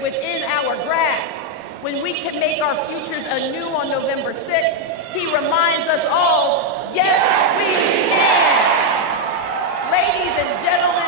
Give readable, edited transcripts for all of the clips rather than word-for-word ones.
is within our grasp. When we can make our futures anew on November 6th, he reminds us all, yes, we can. Ladies and gentlemen,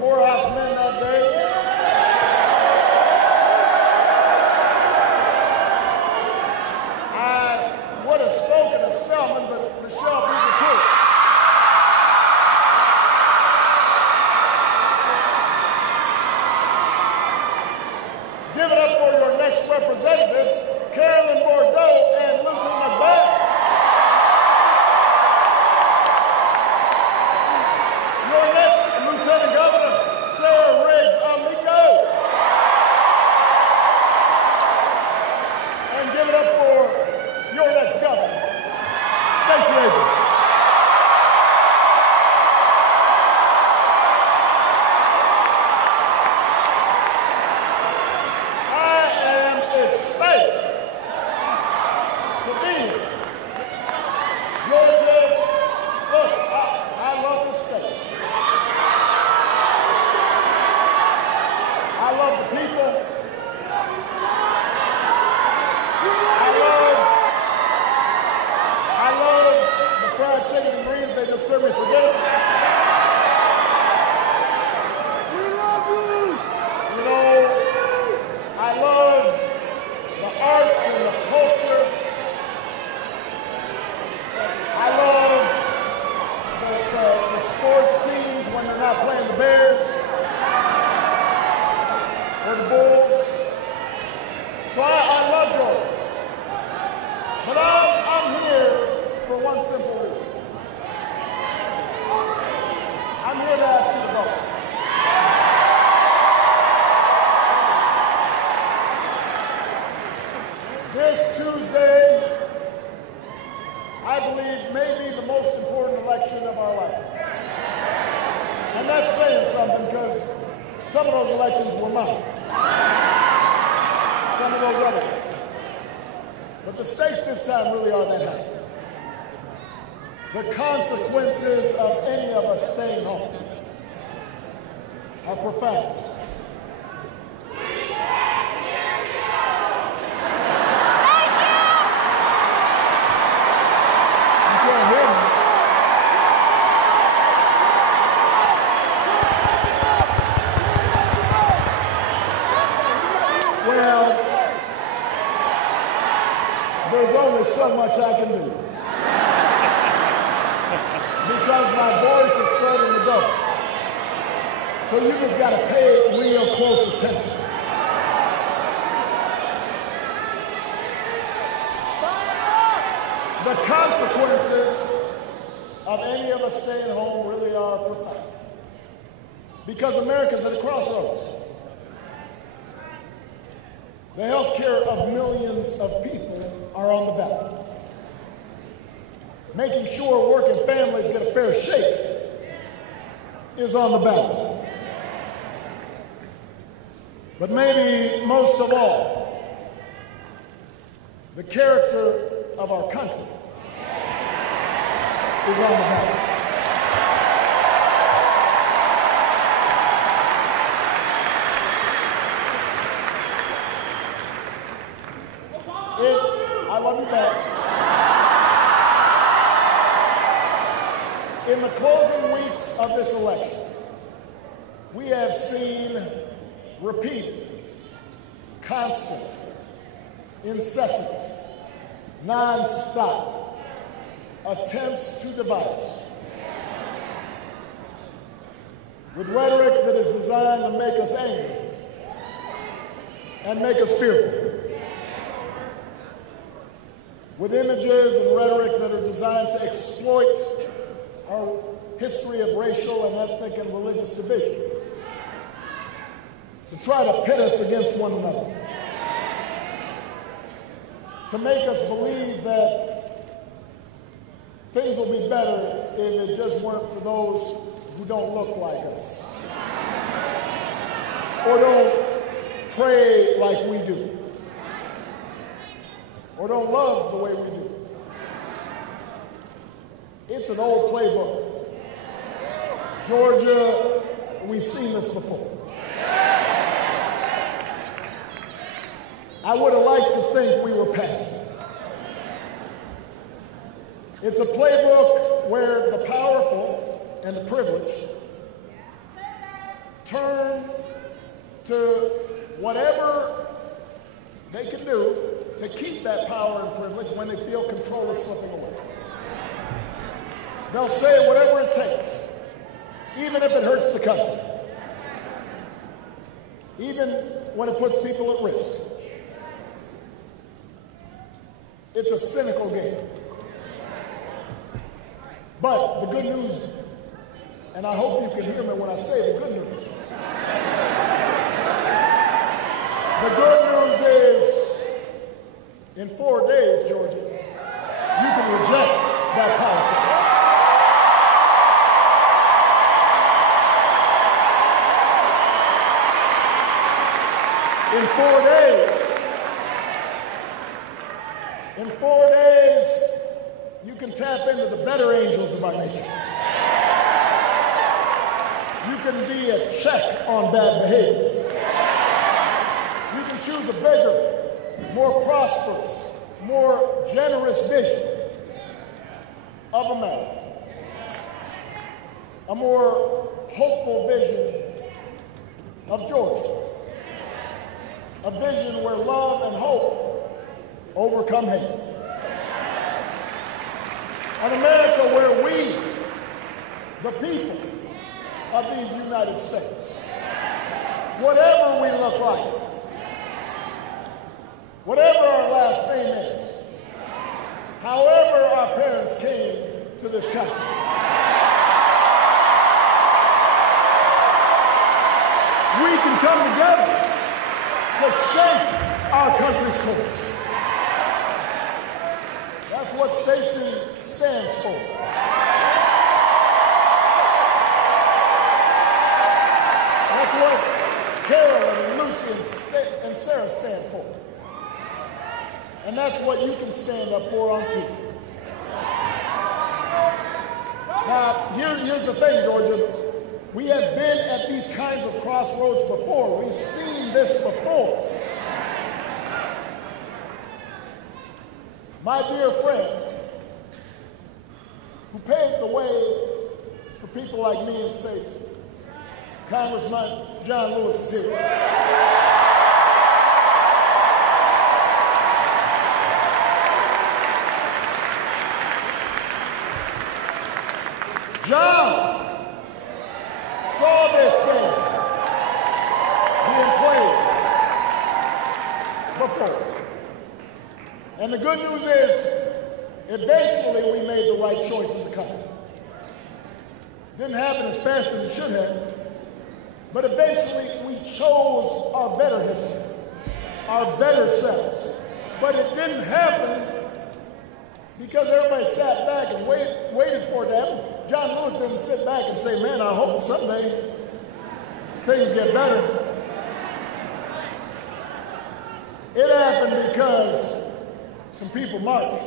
Morehouse men that day. I would have spoken to Selman, but Michelle beat me to it. Give it up for your next representatives, Carolyn Bordeaux and Lucy McBeth. Your next Lieutenant Governor, Sarah Riggs Amico. And give it up for your next governor, Stacey Abrams. So you just got to pay real close attention. us staying home really are profound. Because America's at a crossroads. The health care of millions of people are on the ballot. Making sure working families get a fair shake is on the ballot. But maybe most of all, the character of our country is on the ballot. I love you back. In the closing weeks of this election, we have seen repeated, constant, incessant, non-stop attempts to divide us with rhetoric that is designed to make us angry and make us fearful, with images and rhetoric that are designed to exploit our history of racial and ethnic and religious division, to try to pit us against one another, to make us believe that things will be better if it just weren't for those who don't look like us, or don't pray like we do, or don't love the way we do. It's an old playbook. Georgia, we've seen this before. I would have liked to think we were past it. It's a playbook where the powerful and the privileged turn to whatever they can do to keep that power and privilege when they feel control is slipping away. They'll say whatever it takes, even if it hurts the country, even when it puts people at risk. It's a cynical game. But the good news, and I hope you can hear me when I say the good news. The good news is, in 4 days, Georgia, you can reject that politics. In 4 days, you can tap into the better angels of our nation. You can be a check on bad behavior. You can choose a bigger, more prosperous, more generous vision of America. A more hopeful vision of Georgia. A vision where love and hope overcome hate. An America where we, the people of these United States, whatever we look like, whatever our last name is, however our parents came to this country, we can come together to shape our country's course. That's what Stacey stands for. That's what Carolyn and Lucy and Sarah stand for. And that's what you can stand up for on Tuesday. Now, here's the thing, Georgia. We have been at these kinds of crossroads before. We've seen this before. My dear friend, who paved the way for people like me and Stacey, Congressman John Lewis is here. John saw this thing being played before. And the good news is, eventually we made the right choice as a country. Didn't happen as fast as it should have. But eventually we chose our better history, our better selves. But it didn't happen because everybody sat back and waited for it to happen. John Lewis didn't sit back and say, man, I hope someday things get better. It happened because some people marched,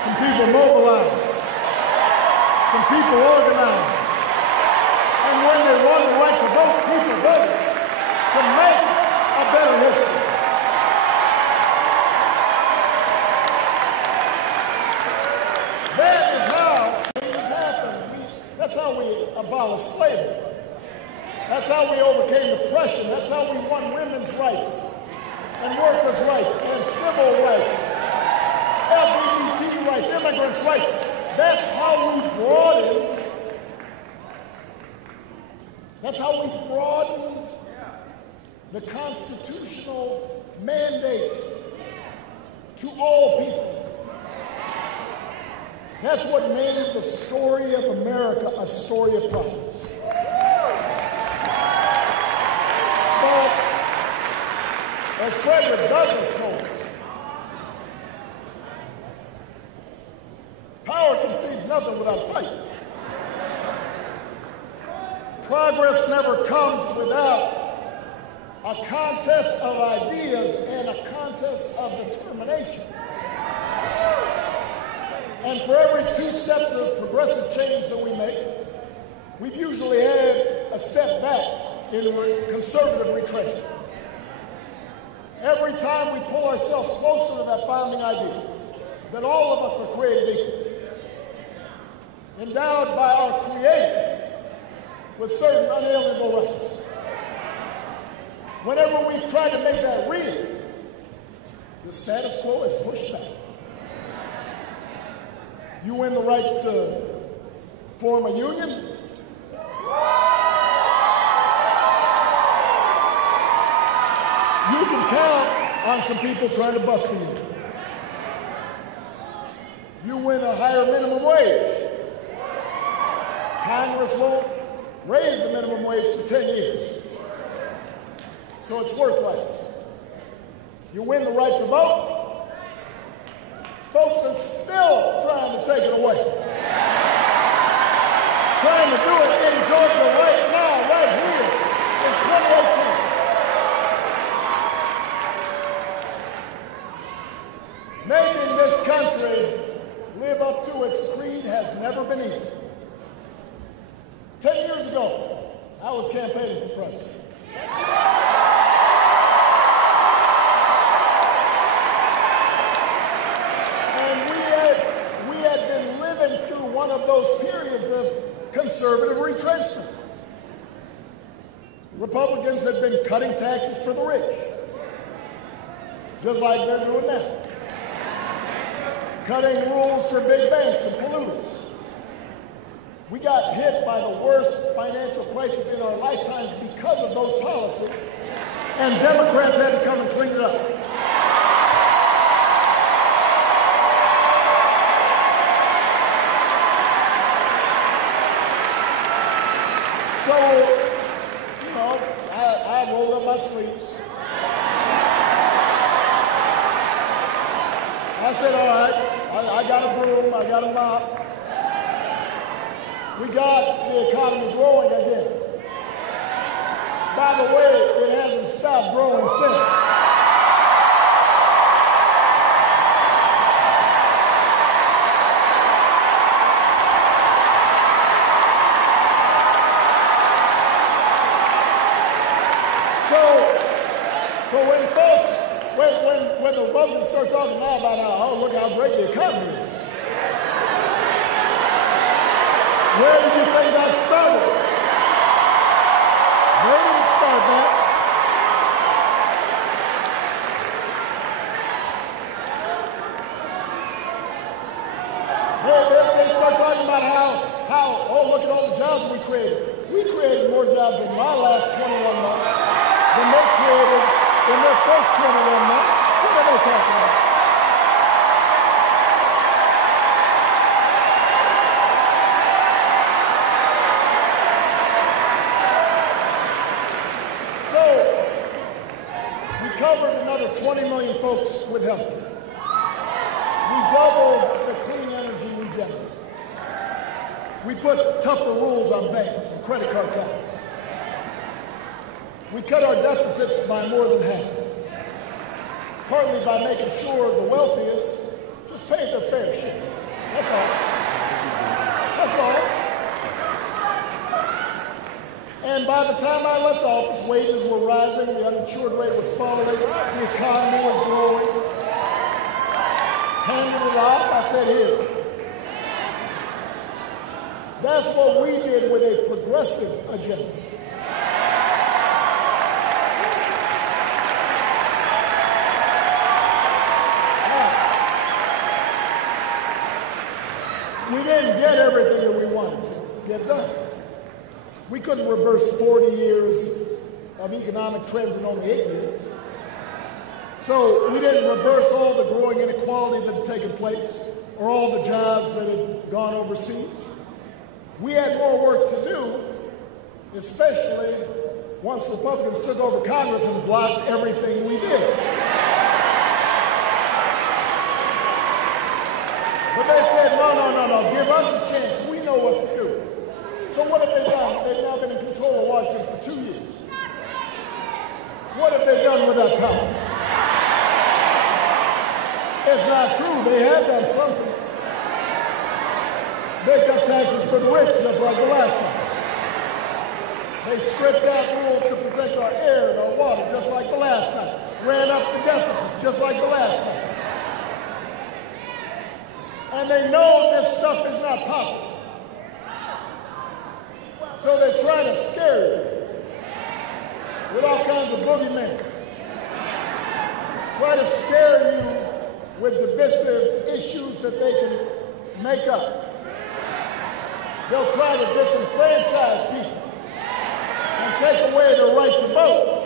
some people mobilized, some people organized. And when they won the right to vote, people voted to make a better history. That is how things happened. That's how we abolished slavery. That's how we overcame oppression. That's how we won women's rights and workers' rights and civil rights, LGBT rights, immigrants' rights. That's how we broadened the constitutional mandate to all people. That's what made the story of America a story of progress. But as Frederick Douglass told us, power concedes nothing without fight. Progress never comes without a contest of ideas and a contest of determination. And for every 2 steps of progressive change that we make, we've usually had a step back in conservative retrenchment. Every time we pull ourselves closer to that founding idea, that all of us are created equal, endowed by our Creator with certain unalienable rights. Whenever we try to make that real, the status quo is pushed back. You win the right to form a union. You can count on some people trying to bust you. You win a higher minimum wage. Congress won't raise the minimum wage for 10 years. So it's worthless. You win the right to vote. Folks are still trying to take it away. Trying to do it in Georgia right now, right here, in 2018. Making this country live up to its creed has never been easy. 10 years ago, I was campaigning for president. And we had been living through one of those periods of conservative retrenchment. Republicans had been cutting taxes for the rich, just like they're doing now. Cutting rules for big banks and polluters. We got hit by the worst financial crisis in our lifetimes because of those policies, and Democrats had to come and clean it up. So, you know, I rolled up my sleeves. I said, all right, I got a broom, I got a mop. We got the economy growing again. By the way, it hasn't stopped growing since. So when folks, when the Republicans start talking now about how, oh, look how great the economy is. Where do you think that started? They didn't start that. They start talking about how, oh, look at all the jobs we created. We created more jobs in my last 21 months than they created in their first 21 months. What are they talking about? covered another 20 million folks with health care. We doubled the clean energy we generate. We put tougher rules on banks and credit card companies. We cut our deficits by more than half, partly by making sure the wealthiest just paid their fair share. That's all. That's all. And by the time I left office, wages were rising, the uninsured rate was falling, the economy was growing. Handed it off, I said, here. That's what we did with a progressive agenda. We didn't get everything that we wanted to get done. We couldn't reverse 40 years of economic trends in only 8 years. So we didn't reverse all the growing inequality that had taken place or all the jobs that had gone overseas. We had more work to do, especially once Republicans took over Congress and blocked everything we did. But they said, no, give us a chance. We know what to do. So what have they done? They've now been in control of Washington for 2 years. What have they done with that power? It's not true. They have done something. They cut taxes for the rich, just like the last time. They stripped out rules to protect our air and our water, just like the last time. Ran up the deficits, just like the last time. And they know this stuff is not popular. So they're trying to scare you with all kinds of boogeymen. Try to scare you with divisive issues that they can make up. They'll try to disenfranchise people and take away their right to vote.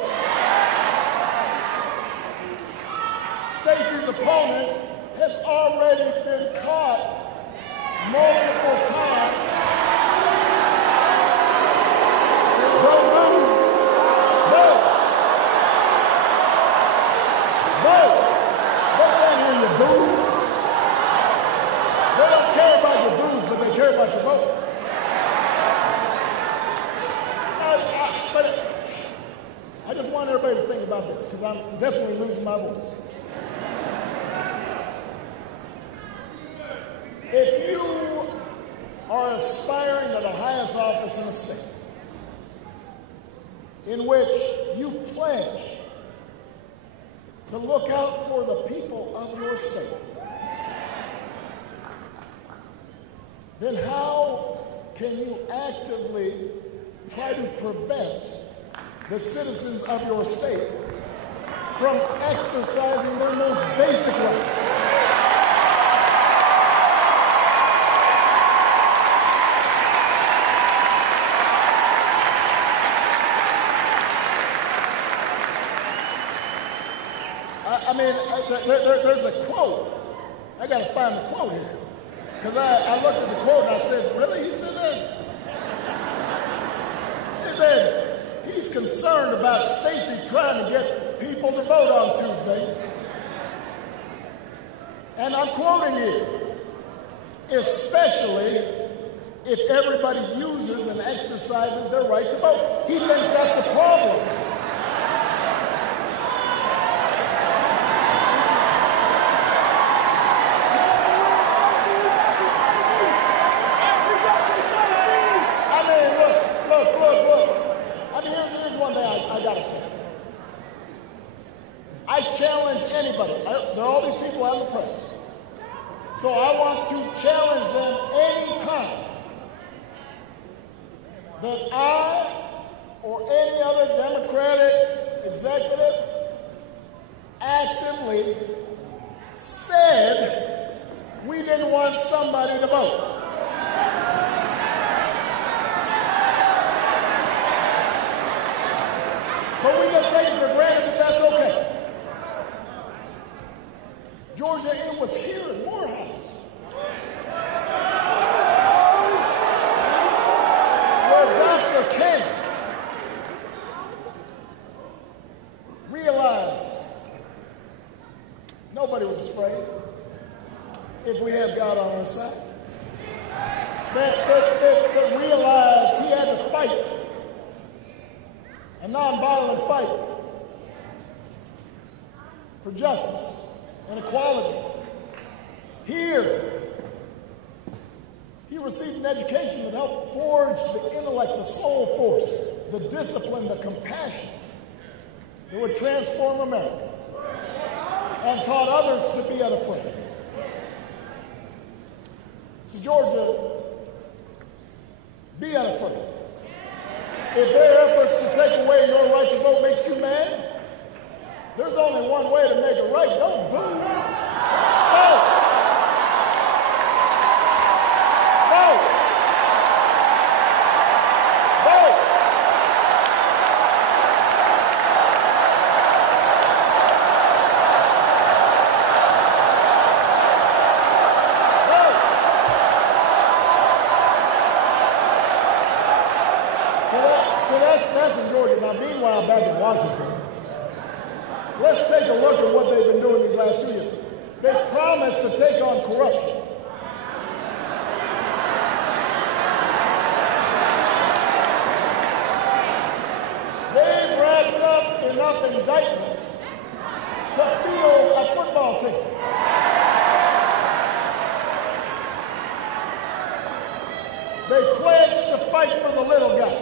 Stacey's opponent has already been caught multiple times. Vote. They can't hear you boo. They don't care about your boos, but they care about your vote. But I just want everybody to think about this, because I'm definitely losing my voice. If you are aspiring to the highest office in the state, in which you pledge to look out for the people of your state, then how can you actively try to prevent the citizens of your state from exercising their most basic right? I mean, there's a quote. I got to find the quote here. Because I looked at the quote and I said, really? He said that? He said, he's concerned about Stacey trying to get people to vote on Tuesday. And I'm quoting you. Especially if everybody uses and exercises their right to vote. He thinks that's the problem. I challenge anybody. There are all these people out in the press. So I want to challenge them anytime that I or any other Democratic executive actively said we didn't want somebody to vote. But we get taken for granted that that's okay. Georgia, it was here in Morehouse where Dr. Kemp if we have God on our side. That realized he had to fight a nonviolent fight for justice and equality. Here, he received an education that helped forge the intellect, the soul force, the discipline, the compassion that would transform America, and taught others to be unafraid. So Georgia, be unafraid. If their efforts to take away your right to vote makes you mad, there's only one way to make it right. Don't boo. Vote. Vote. Vote. So that's in Georgia. Now, meanwhile, back in Washington, let's take a look at what they've been doing these last 2 years. They promised to take on corruption. They've wrapped up enough indictments to field a football team. They pledged to fight for the little guy.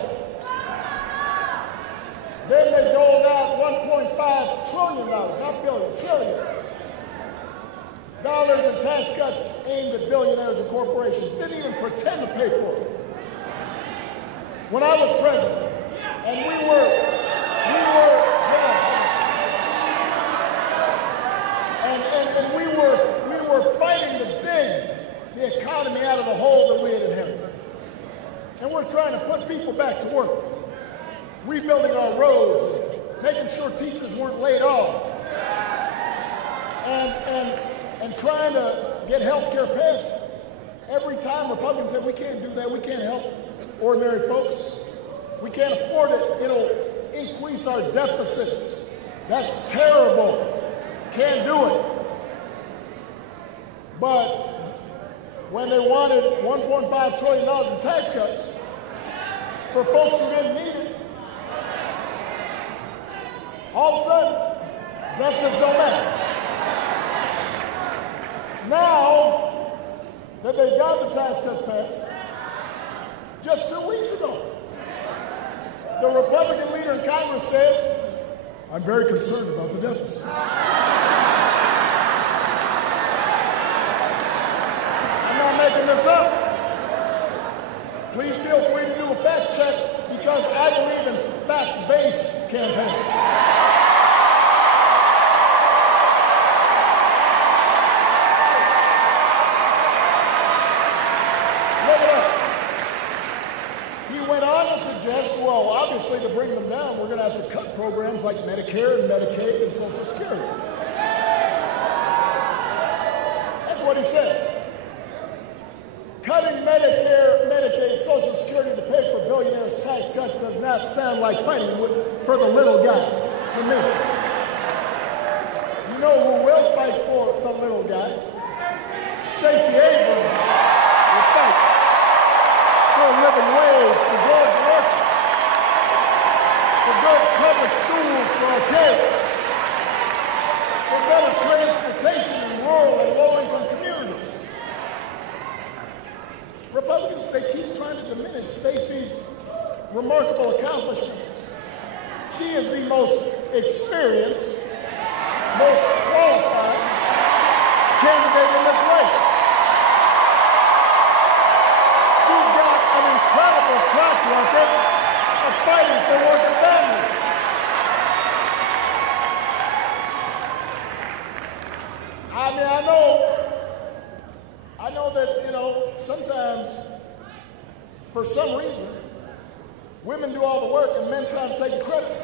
Then they doled out $1.5 trillion, not billion, trillions, dollars in tax cuts aimed at billionaires and corporations. Didn't even pretend to pay for it. When I was president, and we were fighting to dig the economy out of the hole that we had inherited. And we're trying to put people back to work. Rebuilding our roads, making sure teachers weren't laid off, and trying to get health care passed. Every time Republicans said, we can't do that, we can't help ordinary folks, we can't afford it, it'll increase our deficits. That's terrible, can't do it. But when they wanted $1.5 trillion in tax cuts for folks who didn't need it, all of a sudden, deficits don't matter. Now that they got the tax cuts passed, just 2 weeks ago, the Republican leader in Congress says, I'm very concerned about the deficit. I'm not making this up. Please feel free to do a fact check because I believe in fact-based campaign. Well, obviously, to bring them down, we're going to have to cut programs like Medicare and Medicaid and Social Security. That's what he said. Cutting Medicare, Medicaid, Social Security to pay for billionaires' tax cuts does not sound like fighting for the little guy to me. You know who will fight for the little guy? Stacey Abrams will fight for a living wage for Georgia workers, for good public schools for our kids, for better transportation in rural and low-income communities. Republicans, they keep trying to diminish Stacey's remarkable accomplishments. She is the most experienced, most qualified candidate in this race. She's got an incredible track record of fighting for working families. I mean, I know that, you know, sometimes, for some reason, women do all the work and men try to take the credit.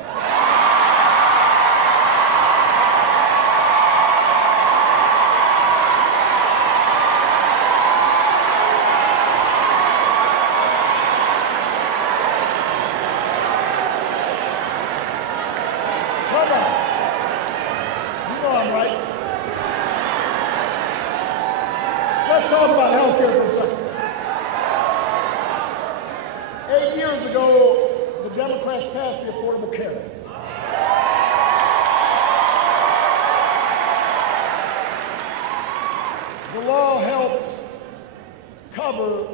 health care for a second. 8 years ago, the Democrats passed the Affordable Care Act. The law helped cover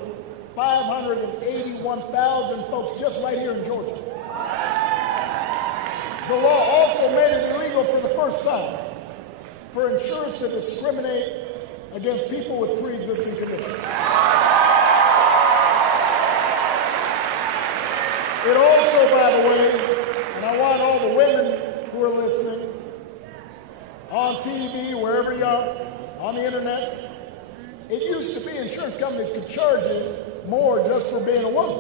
581,000 folks just right here in Georgia. The law also made it illegal for the first time for insurers to discriminate against people with pre-existing conditions. It also, by the way, and I want all the women who are listening, on TV, wherever you are, on the internet, it used to be insurance companies could charge you more just for being a woman.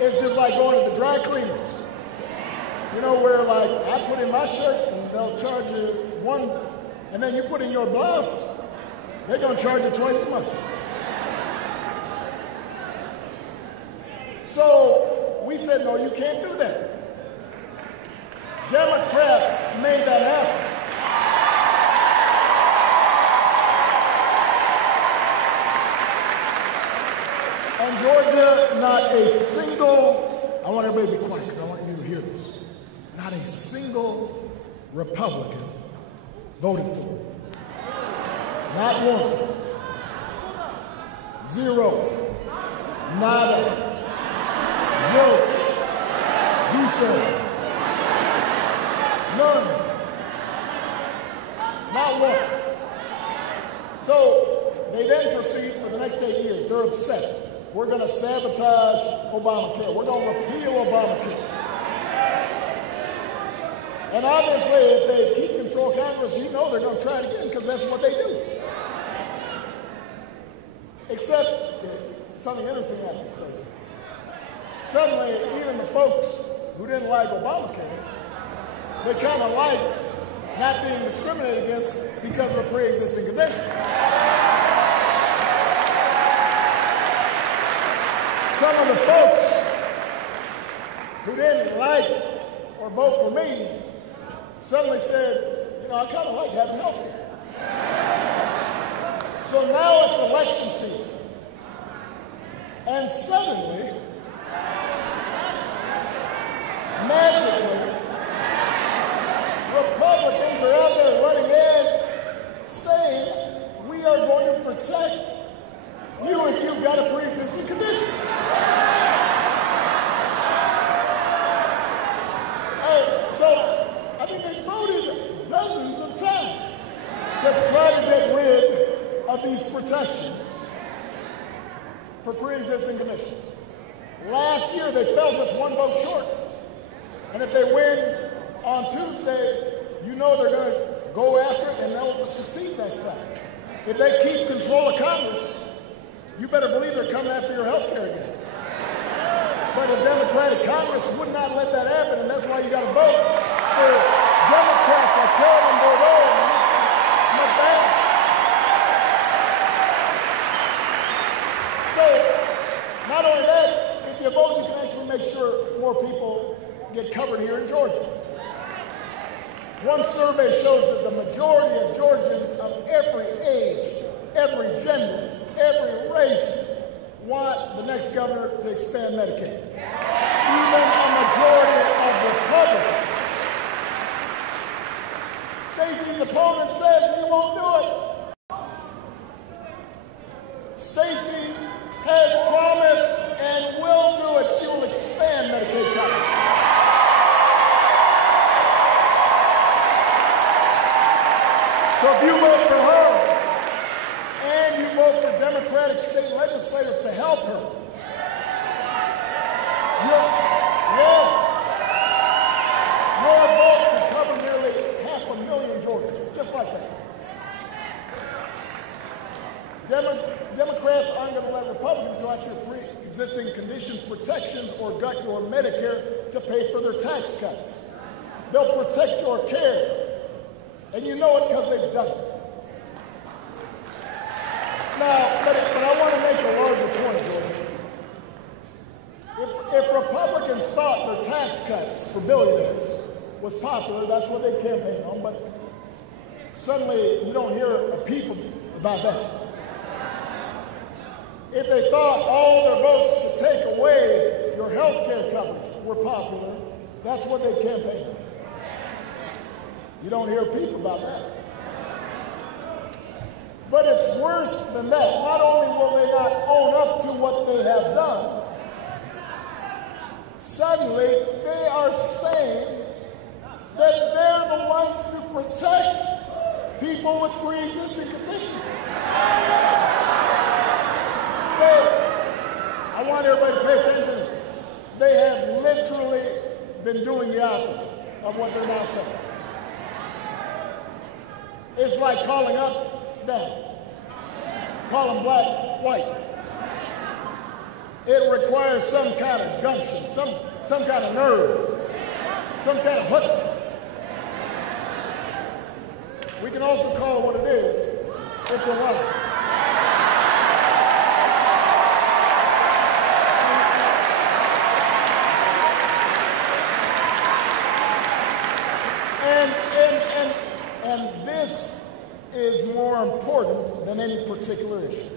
It's just like going to the dry cleaners. You know, where like I put in my shirt and they'll charge you one, and then you put in your blouse, they're going to charge you twice as much. So we said, no, you can't do that. Democrats made that happen. And Georgia, not a single, I want everybody to be quiet because I want you to hear this. Not a single Republican voted for it. Not one. Zero. Nada. Zilch. You said. None. Not one. So they then proceed for the next 8 years. They're obsessed. We're going to sabotage Obamacare. We're going to repeal Obamacare. And obviously, if they keep control of Congress, you know they're going to try it again because that's what they do. Except, something interesting happened. Suddenly, even the folks who didn't like Obamacare, they kind of liked not being discriminated against because of a pre-existing condition. Some of the folks who didn't like or vote for me suddenly said, you know, I kind of like having health care. So now it's election season. And suddenly, magically, Republicans are out there running ads saying we are going to protect you if you've got a pre-existing condition. So, I mean, they voted dozens of times to try to get rid of these protections for pre-existing conditions. Last year, they fell just one vote short. And if they win on Tuesday, you know they're going to go after it and they'll succeed next time. If they keep control of Congress, you better believe they're coming after your health care again. But a Democratic Congress would not let that happen, and that's why you got to vote for Democrats like Carolyn Bordeaux and McBain. So, not only that, if you vote, you can actually make sure more people get covered here in Georgia. One survey shows that the majority of Georgians of every age, every gender, every race want the next governor to expand Medicaid. Even a majority of Republicans. Stacey's opponent says he won't do it. Stacey has promised and will do it. She will expand Medicaid coverage. So if you vote for her, and you vote for Democratic state legislators to help her, your vote will cover nearly 500,000 Georgians, just like that. Democrats aren't going to let Republicans go after your pre-existing conditions protections or gut your Medicare to pay for their tax cuts. They'll protect your care. And you know it because they've done it. Now, but I want to make a larger point, George. If Republicans thought their tax cuts for billionaires was popular, that's what they campaigned on, but suddenly you don't hear a peep about that. if they thought all their votes to take away your health care coverage were popular, that's what they campaigned on. You don't hear a peep about that. But it's worse than that. Not only will they not own up to what they have done, suddenly they are saying that they're the ones to protect people with pre-existing conditions. I want everybody to pay attention to this. They have literally been doing the opposite of what they're now saying. It's like calling up, down. Calling black, white. It requires some kind of gumption, some kind of nerve, some kind of chutzpah. We can also call it what it is. It's a lie. And this is more important than any particular issue.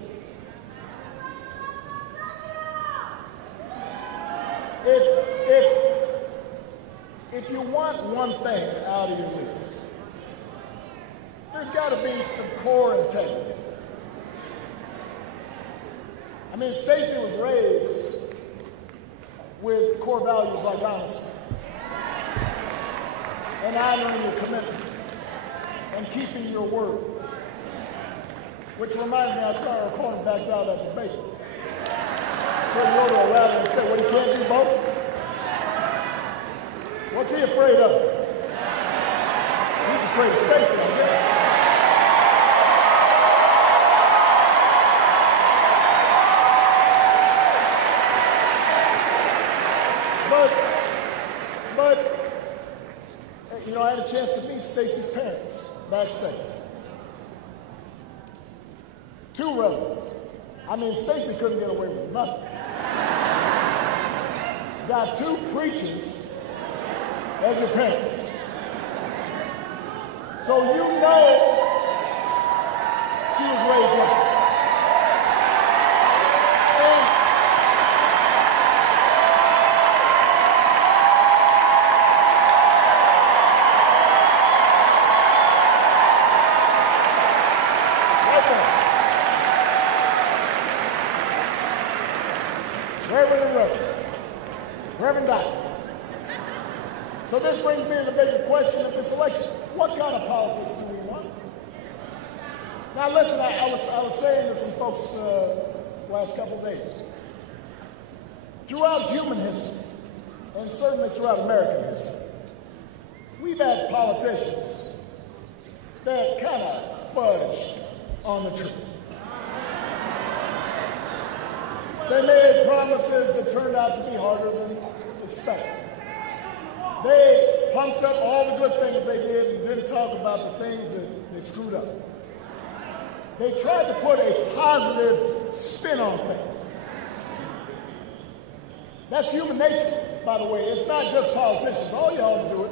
If you want one thing out of your leader, there's got to be some core integrity. I mean, Stacey was raised with core values like honesty and honoring your commitments and keeping your word. Which reminds me, I saw her opponent backed out of that debate. So he wrote her a letter and said, well, you can't do both? What's he afraid of? He's afraid of Stacey, I guess. But, you know, I had a chance to meet Stacey's parents backstage. Two relatives. I mean, Stacey couldn't get away with nothing. Got two preachers as your parents. So you know she was raised right. Reverend Doctor. So this brings me to the bigger question of this election. What kind of politics do we want? Now listen, I was saying to some folks last couple of days. Throughout human history, and certainly throughout American history, we've had politicians that kind of fudged on the truth. They made promises that turned out to be harder than expected. They pumped up all the good things they did and didn't talk about the things that they screwed up. They tried to put a positive spin on things. That's human nature, by the way. It's not just politicians. All y'all do it.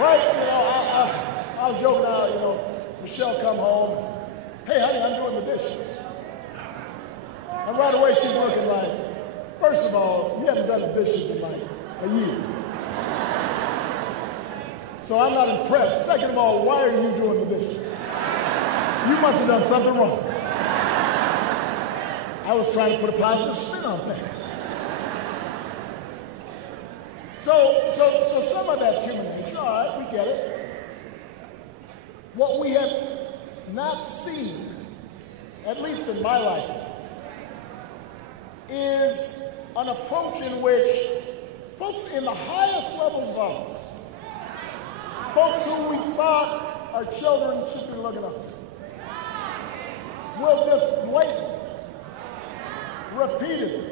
Right? You know, I was joking out, you know, Michelle come home. Hey, honey, I'm doing the dishes. And right away, she's looking like, first of all, you haven't done the dishes in like a year. So I'm not impressed. Second of all, why are you doing the dishes? You must have done something wrong. I was trying to put a positive spin on things. So some of that's human nature. All right, we get it. What we have not seen, at least in my lifetime, is an approach in which folks in the highest levels of office, folks who we thought our children should be looking up to, will just blatantly, repeatedly,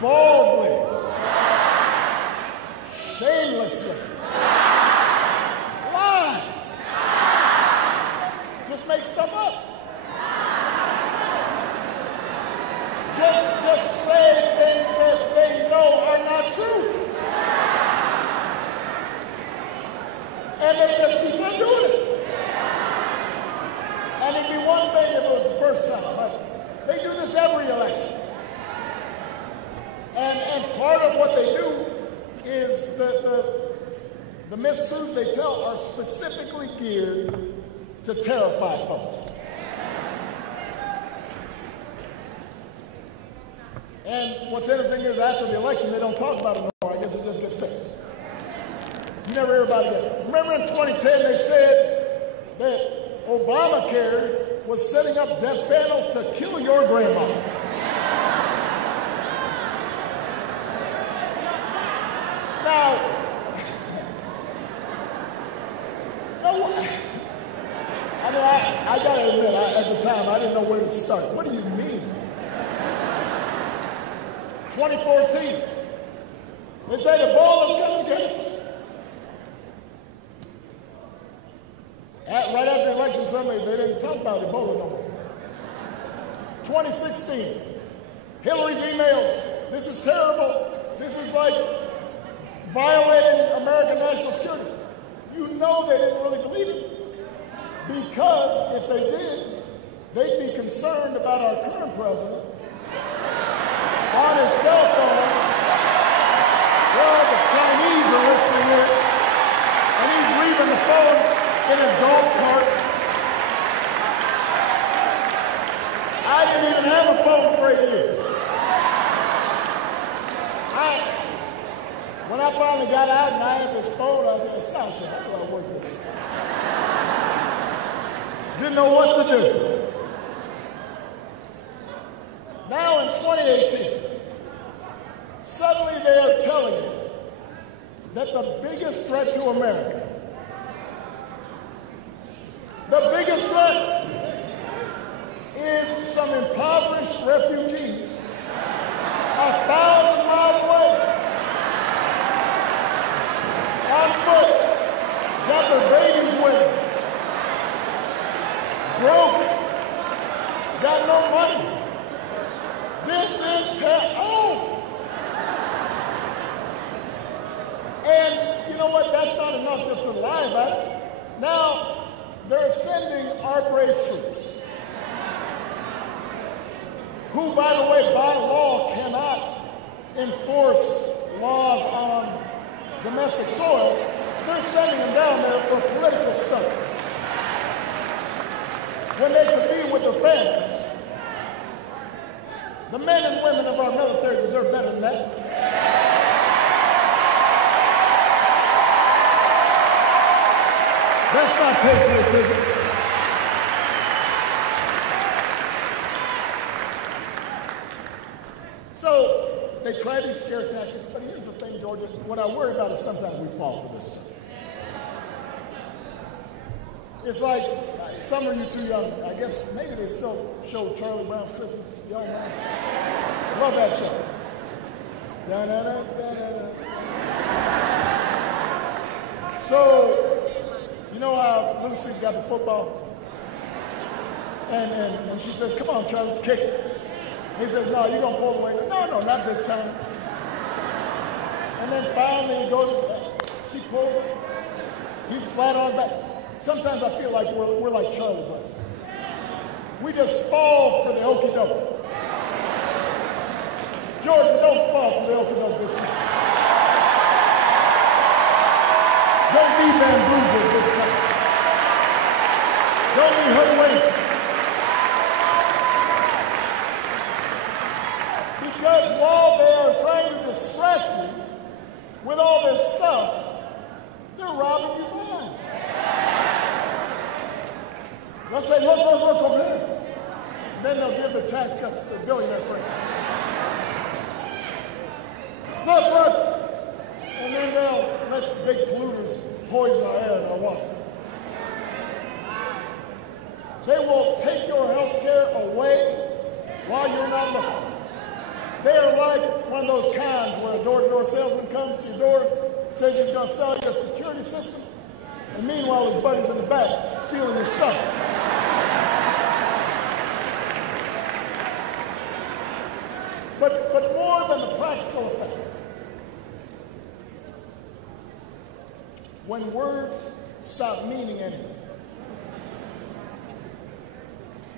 boldly, shamelessly lie. Just make stuff up. Just say things that they know are not true. And they just keep on doing it. And And part of what they do is the mistruths they tell are specifically geared to terrify folks. And what's interesting is after the election, they don't talk about it no more. I guess it just gets fixed. You never hear about it again. Remember in 2010, they said that Obamacare was setting up death panels to kill your grandma. Now, I gotta admit, at the time, I didn't know where to start. What do you mean? 2014, they say Ebola is coming against us. Right after the election Sunday, they didn't talk about Ebola no more. 2016, Hillary's emails. This is terrible. This is like violating American national security. You know they didn't really believe it. Because if they did, they'd be concerned about our current president on his cell phone. Well, the Chinese are listening in, and he's leaving the phone in his golf cart. I didn't even have a phone for 8 years. When I finally got out and I had this phone, I said, Sasha, how do I work this? Didn't know what to do. Now in 2018, suddenly they are telling you that the biggest threat to America, the biggest threat is some impoverished refugees 1,000 miles away, on foot, got their babies with, broke, got no money. This is And you know what? That's not enough just to lie about it. Now, they're sending our brave troops, who, by the way, by law cannot enforce laws on domestic soil. They're sending them down there for political stuff, when they could be with their families. The men and women of our military deserve better than that. That's not patriotism. So they try these scare tactics, but here's the thing, Georgia. What I worry about is sometimes we fall for this. It's like, some of you too young, I guess maybe they still show Charlie Brown's Christmas. Young man. Love that show. Da-da-da-da-da. So, you know how Lucy's got the football? And she says, come on, Charlie, kick it. He says, no, you're going to pull away. No, not this time. And then finally he goes, she pulls it. He's flat on back. Sometimes I feel like we're like Charlie Brown. We just fall for the okie doke. Georgia, don't fall for the okie doke this time. Don't be bamboozled this time. Don't be hoodwinked. Because while they are trying to distract you with all this stuff, they're robbing you blind. They'll say, look over there. And then they'll give the tax cuts to their billionaire friends. Look. And then they'll let big polluters poison our air and our water. They will take your health care away while you're not looking. They are like one of those times where a door-to-door salesman comes to your door, says he's going to sell you a security system, and meanwhile his buddy's in the back stealing your stuff. But more than the practical effect, when words stop meaning anything,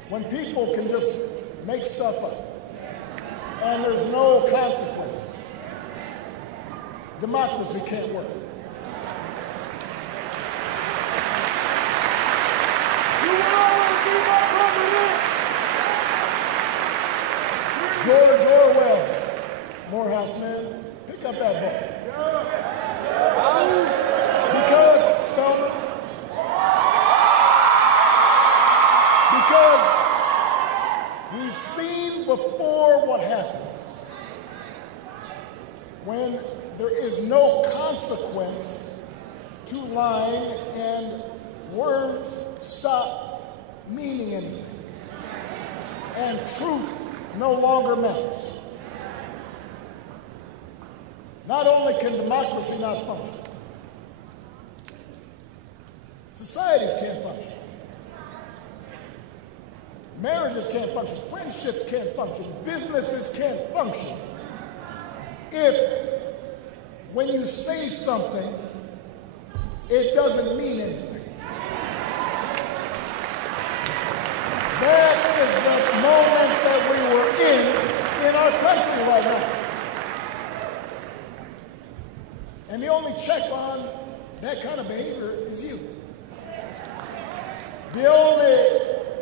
when people can just make stuff up, and there's no consequences, democracy can't work. You will always be my president. George Orwell, Morehouse man, pick up that ball. Because, Selma, because we've seen before what happens when there is no consequence to lying and words stop meaning anything and truth no longer matters. Not only can democracy not function, societies can't function. Marriages can't function, friendships can't function, businesses can't function if when you say something, it doesn't mean anything. That is the moment that we were in our country right now. And the only check on that kind of behavior is you. The only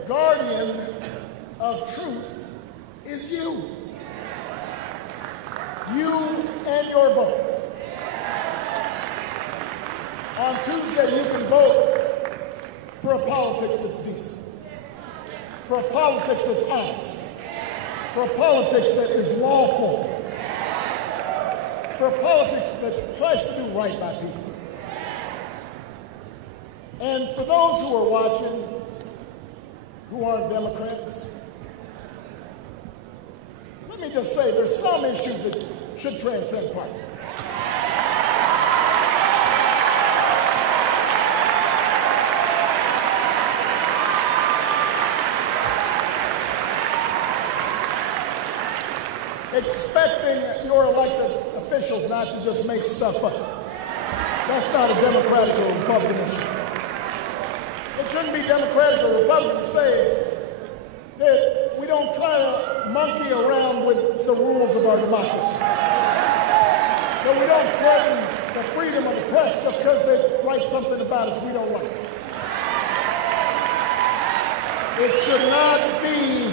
guardian of truth is you. You and your vote. On Tuesday, you can vote for a politics that's decent, for a politics that's honest, for a politics that is lawful, for a politics that tries to do right by people. And for those who are watching, who aren't Democrats, let me just say there's some issues that should transcend party. Expecting your elected officials not to just make stuff up. That's not a Democratic or Republican issue. It shouldn't be Democratic or Republican to say that we don't try to monkey around with the rules of our democracy. That we don't threaten the freedom of the press just because they write something about us we don't like. It should not be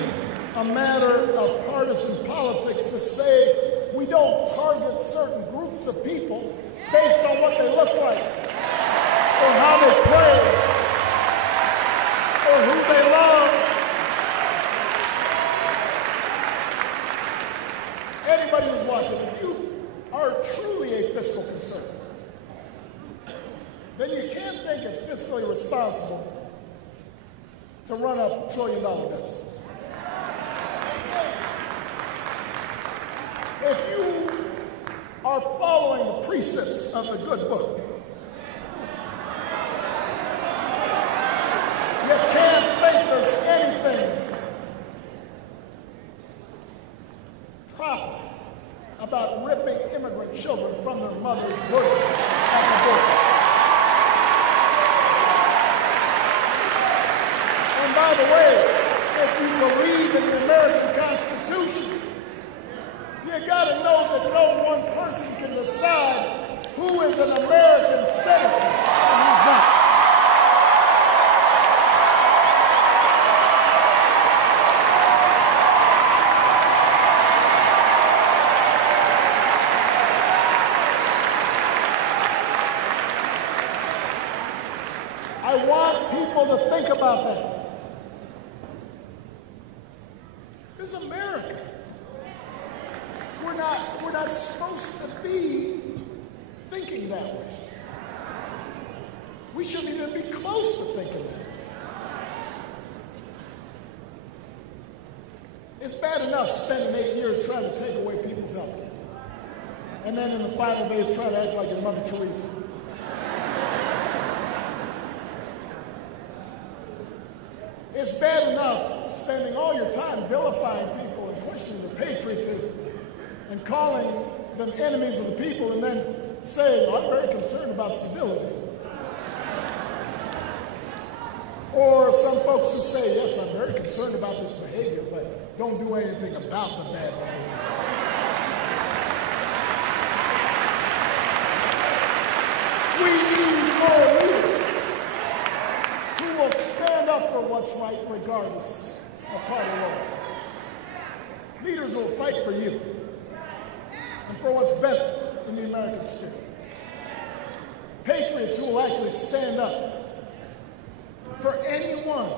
a matter of partisan politics to say we don't target certain groups of people based on what they look like, or how they play, or who they love. Anybody who's watching, if you are truly a fiscal concern, then you can't think it's fiscally responsible to run up $1 trillion deficit. If you are following the precepts of the good book, you can't think there's anything proper about ripping immigrant children from their mother's bosom at the birth. And by the way, if you believe in the American Constitution, you got to know that no one person can decide who is an American citizen and who's not. I want people to think about that. This is America. We're not supposed to be thinking that way. We shouldn't even be close to thinking that. It's bad enough spending 8 years trying to take away people's health, and then in the final days trying to act like your Mother Teresa. It's bad enough spending all your time vilifying people and questioning their patriotism and calling them enemies of the people and then saying, I'm very concerned about civility. Or some folks who say, yes, I'm very concerned about this behavior, but don't do anything about the bad behavior. more leaders who will stand up for what's right regardless of party lines. Leaders who will fight for you and for what's best in the American spirit. Patriots who will actually stand up for anyone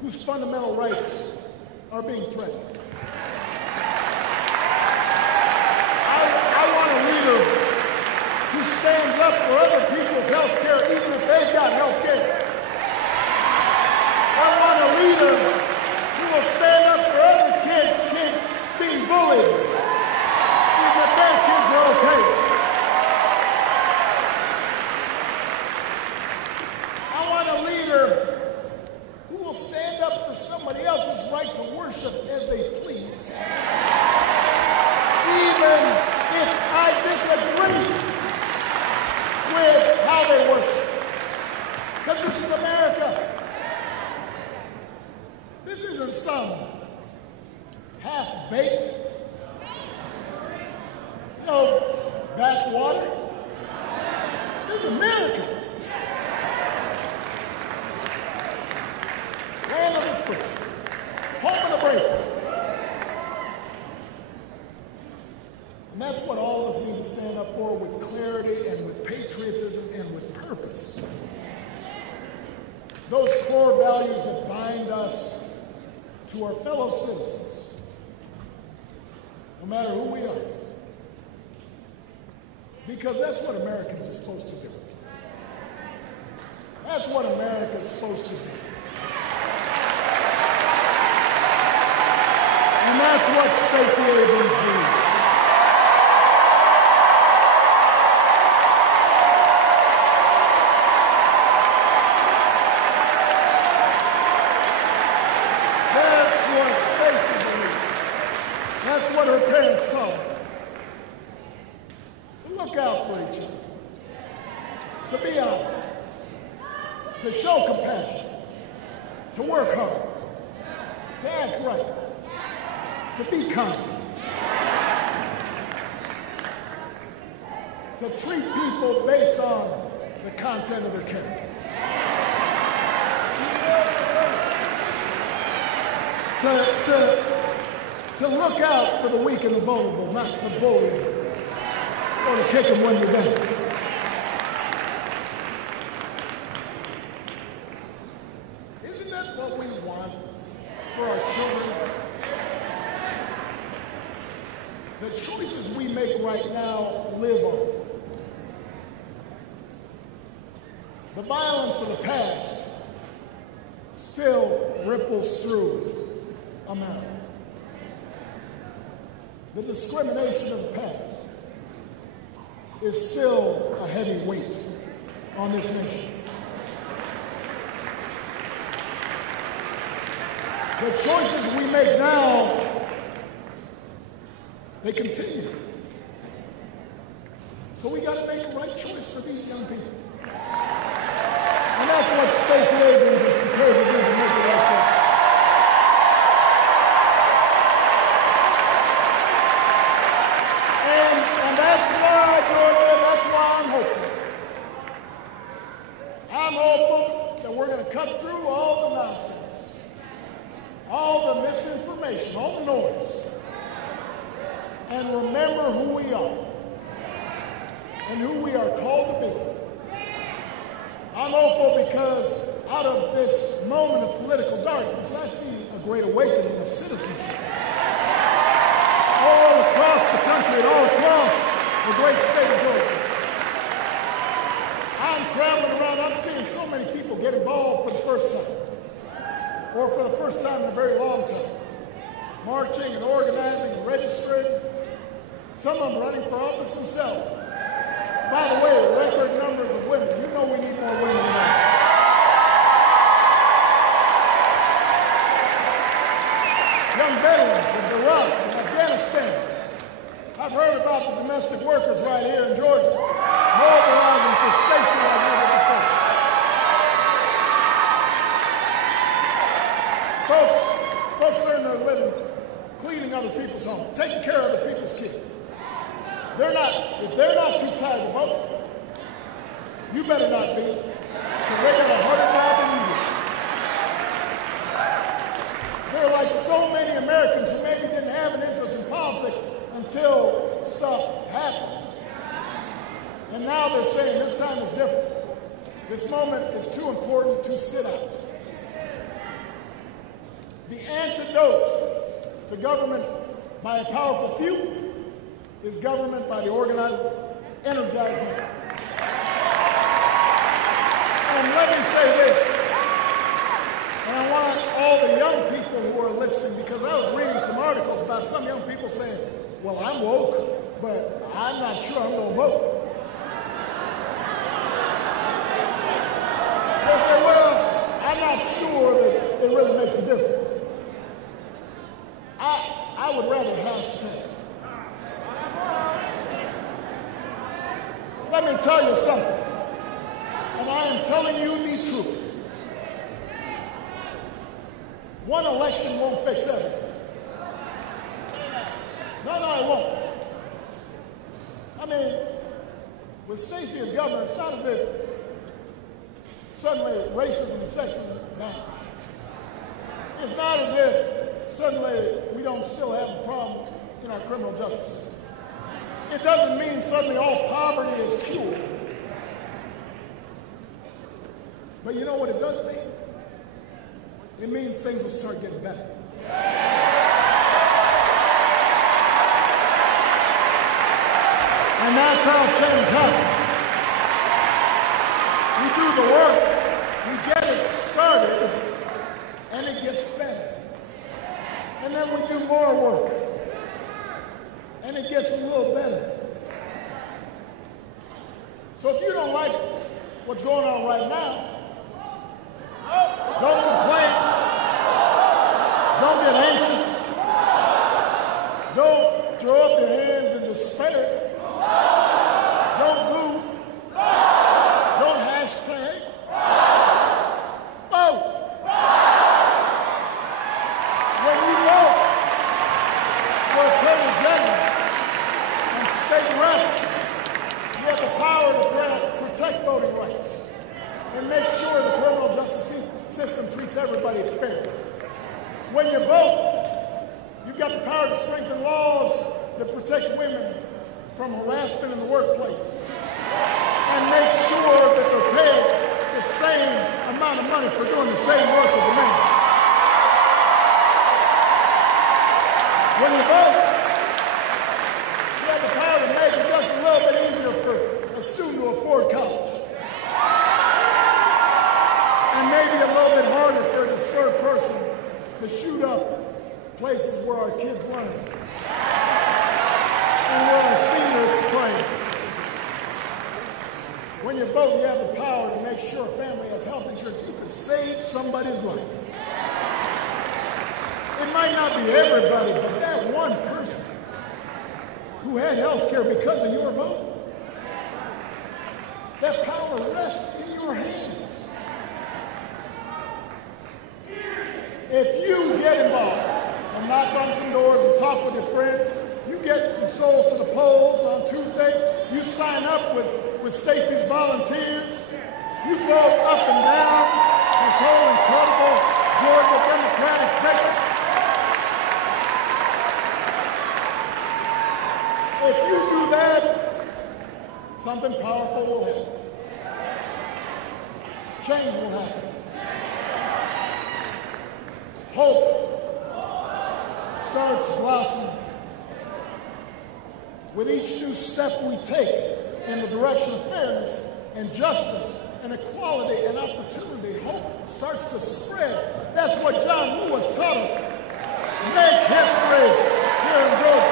whose fundamental rights are being threatened. I want a leader who stands up for other people's health care even if they've got health care. I want a leader who will stand up for other kids being bullied even if their kids are okay. I want a leader who will stand up for somebody else's right to worship as they please, even if I disagree with how they worship. Because this is America. This isn't some half-baked, backwater. This is America. Land of the free. Home of the brave. And that's what all of us need to stand up for with clarity and with patriotism and with purpose. Those core values that bind us to our fellow citizens, no matter who we are. Because that's what Americans are supposed to do. That's what America is supposed to do. And that's what Stacey Abrams believes. That's what Stacey believes. That's what her parents taught her. To look out for each other. To be honest. To show compassion. To work hard. To act right. To be kind, to treat people based on the content of their character, to look out for the weak and the vulnerable, not to bully or to kick them when you're down. Isn't that what we want for our children? The choices we make right now live on. The violence of the past still ripples through America. The discrimination of the past is still a heavy weight on this nation. The choices we make now, they continue. So we got to make the right choice for these young people. And that's what Stacey Abrams is prepared to do, to make the right choice. And that's why, Georgia, that's why I'm hopeful. I'm hopeful that we're going to cut through all the nonsense, all the misinformation, all the noise, and remember who we are and who we are called to be. I'm hopeful because out of this moment of political darkness, I see a great awakening of citizenship. All across the country and all across the great state of Georgia. I'm traveling around, I'm seeing so many people get involved for the first time, or for the first time in a very long time, marching and organizing and registering. Some of them running for office themselves. By the way, record numbers of women. You know we need more women than that. Young veterans of Iraq and Afghanistan. I've heard about the domestic workers right here in Georgia, mobilizing for Stacey like never before. Folks earn their living cleaning other people's homes, taking care of other people's kids. If they're not too tired to vote, You better not be, because they got a harder job than you do. There are like so many Americans who maybe didn't have an interest in politics until stuff happened. And now they're saying this time is different. This moment is too important to sit out. The antidote to government by a powerful few is government by the organized, energized man. And let me say this, and I want all the young people who are listening, because I was reading some articles about some young people saying, well, I'm woke, but I'm not sure I'm going to vote. They say, well, I'm not sure that it really makes a difference. I would rather hashtag. Let me tell you something, and I am telling you the truth. One election won't fix everything. No, it won't. I mean, with Stacey as governor, it's not as if suddenly racism and sexism is down. It's not as if suddenly we don't still have a problem in our criminal justice system. It doesn't mean suddenly all poverty is cured. But you know what it does mean? It means things will start getting better. And that's how change happens. We do the work, we get it started, and it gets better. And then we do more work, and it gets a little better. So if you don't like what's going on right now, don't complain. Don't get anxious. Don't throw up your hands in despair. Don't boo. Don't hashtag. Vote. When you vote for Attorney General and state reps, you have the power to protect voting rights and make sure the criminal justice system treats everybody fairly. When you vote, you've got the power to strengthen laws that protect women from harassment in the workplace and make sure that they're paid the same amount of money for doing the same work as a man. When you vote, you have the power to make it just a little bit easier for a student to afford college. And maybe a little bit harder for a disturbed person to shoot up places where our kids learn and where our seniors play. When you vote, you have the power to make sure a family has health insurance. You can save somebody's life. It might not be everybody, but that one person who had health care because of your vote, that power rests in your hands. If you get involved and knock on some doors and talk with your friends, you get some souls to the polls on Tuesday, you sign up with Stacey's volunteers, you vote up and down this whole incredible Georgia Democratic ticket. If you do that, something powerful will happen. Change will happen. Hope starts blossoming with each new step we take in the direction of fairness and justice and equality and opportunity. Hope starts to spread. That's what John Lewis taught us. Make history here in Georgia.